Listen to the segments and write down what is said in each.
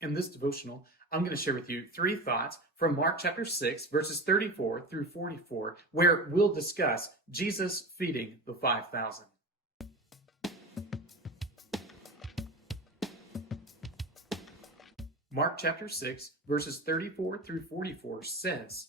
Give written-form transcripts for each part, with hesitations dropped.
In this devotional, I'm going to share with you three thoughts from Mark chapter 6, verses 34 through 44, where we'll discuss Jesus feeding the 5,000. Mark chapter 6, verses 34 through 44 says,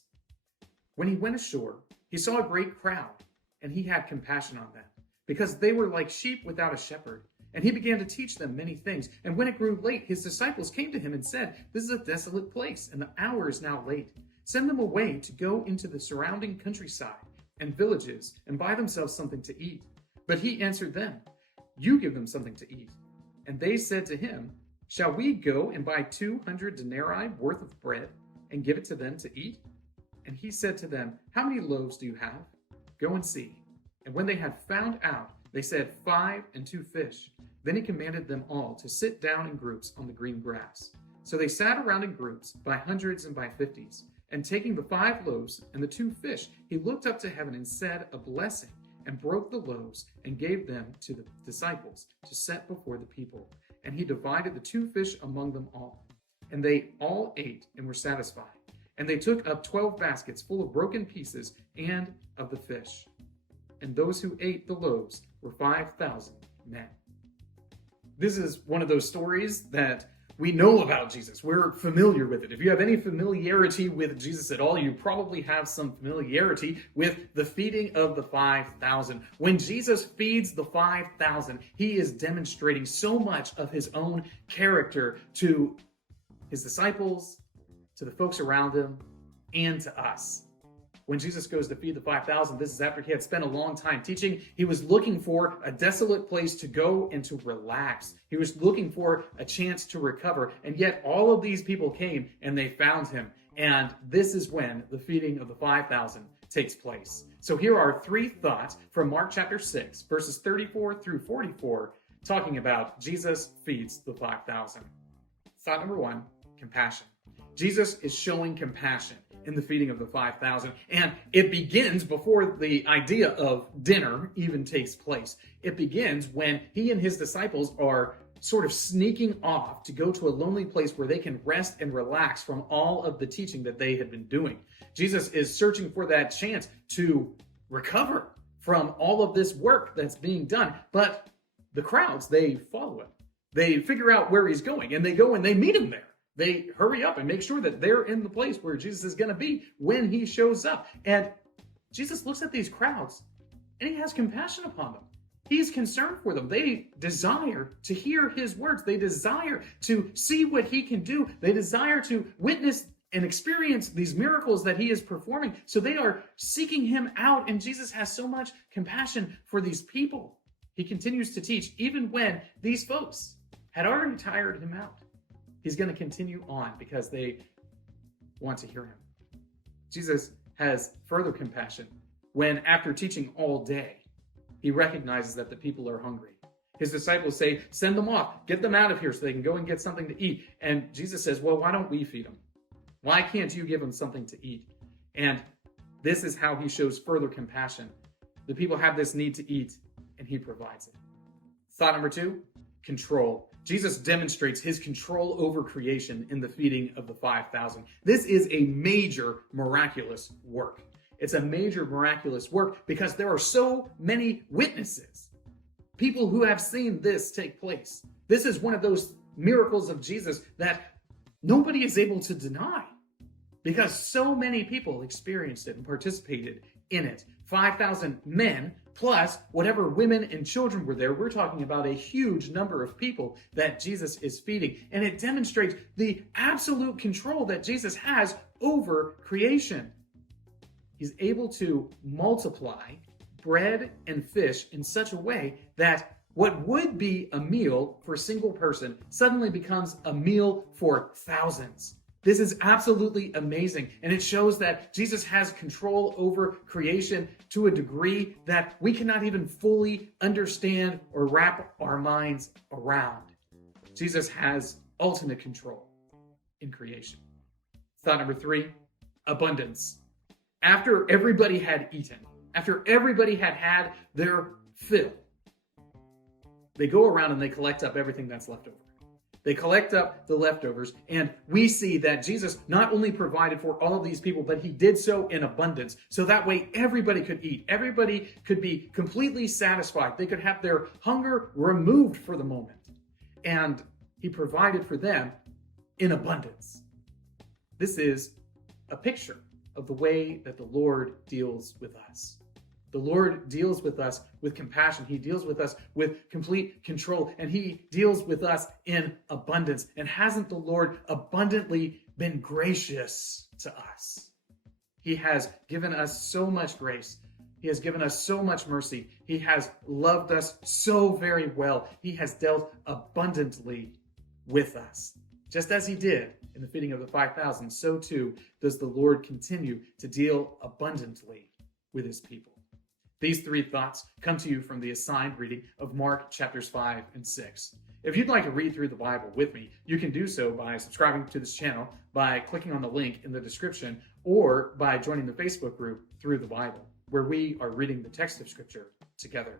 "When he went ashore, he saw a great crowd, and he had compassion on them, because they were like sheep without a shepherd. And he began to teach them many things. And when it grew late, his disciples came to him and said, 'This is a desolate place, and the hour is now late. Send them away to go into the surrounding countryside and villages and buy themselves something to eat.' But he answered them, 'You give them something to eat.' And they said to him, 'Shall we go and buy 200 denarii worth of bread and give it to them to eat?' And he said to them, 'How many loaves do you have? Go and see.' And when they had found out, they said, 5 and 2 fish. Then he commanded them all to sit down in groups on the green grass. So they sat around in groups by hundreds and by 50s. And taking the 5 loaves and the 2 fish, he looked up to heaven and said a blessing, and broke the loaves and gave them to the disciples to set before the people. And he divided the 2 fish among them all. And they all ate and were satisfied. And they took up 12 baskets full of broken pieces and of the fish. And those who ate the loaves were 5,000 men." This is one of those stories that we know about Jesus. We're familiar with it. If you have any familiarity with Jesus at all, you probably have some familiarity with the feeding of the 5,000. When Jesus feeds the 5,000, he is demonstrating so much of his own character to his disciples, to the folks around him, and to us. When Jesus goes to feed the 5,000, this is after he had spent a long time teaching. He was looking for a desolate place to go and to relax. He was looking for a chance to recover. And yet all of these people came and they found him. And this is when the feeding of the 5,000 takes place. So here are 3 thoughts from Mark chapter 6, verses 34 through 44, talking about Jesus feeds the 5,000. Thought number 1, compassion. Jesus is showing compassion in the feeding of the 5,000. And it begins before the idea of dinner even takes place. It begins when he and his disciples are sort of sneaking off to go to a lonely place where they can rest and relax from all of the teaching that they had been doing. Jesus is searching for that chance to recover from all of this work that's being done. But the crowds, they follow him. They figure out where he's going, and they go and they meet him there. They hurry up and make sure that they're in the place where Jesus is going to be when he shows up. And Jesus looks at these crowds and he has compassion upon them. He's concerned for them. They desire to hear his words. They desire to see what he can do. They desire to witness and experience these miracles that he is performing. So they are seeking him out, and Jesus has so much compassion for these people. He continues to teach even when these folks had already tired him out. He's going to continue on because they want to hear him. Jesus has further compassion when, after teaching all day, he recognizes that the people are hungry. His disciples say, "Send them off, get them out of here so they can go and get something to eat." And Jesus says, "Well, why don't we feed them? Why can't you give them something to eat?" And this is how he shows further compassion. The people have this need to eat, and he provides it. Thought number 2, control. Jesus demonstrates his control over creation in the feeding of the 5,000. This is a major miraculous work. It's a major miraculous work because there are so many witnesses, people who have seen this take place. This is one of those miracles of Jesus that nobody is able to deny because so many people experienced it and participated in it. 5,000 men plus whatever women and children were there. We're talking about a huge number of people that Jesus is feeding. And it demonstrates the absolute control that Jesus has over creation. He's able to multiply bread and fish in such a way that what would be a meal for a single person suddenly becomes a meal for thousands. This is absolutely amazing, and it shows that Jesus has control over creation to a degree that we cannot even fully understand or wrap our minds around. Jesus has ultimate control in creation. Thought number 3, abundance. After everybody had eaten, after everybody had had their fill, they go around and they collect up everything that's left over. They collect up the leftovers, and we see that Jesus not only provided for all of these people, but he did so in abundance. So that way everybody could eat. Everybody could be completely satisfied. They could have their hunger removed for the moment. And he provided for them in abundance. This is a picture of the way that the Lord deals with us. The Lord deals with us with compassion. He deals with us with complete control, and he deals with us in abundance. And hasn't the Lord abundantly been gracious to us? He has given us so much grace. He has given us so much mercy. He has loved us so very well. He has dealt abundantly with us. Just as he did in the feeding of the 5,000, so too does the Lord continue to deal abundantly with his people. These three thoughts come to you from the assigned reading of Mark chapters 5 and 6. If you'd like to read through the Bible with me, you can do so by subscribing to this channel, by clicking on the link in the description, or by joining the Facebook group Through the Bible, where we are reading the text of Scripture together.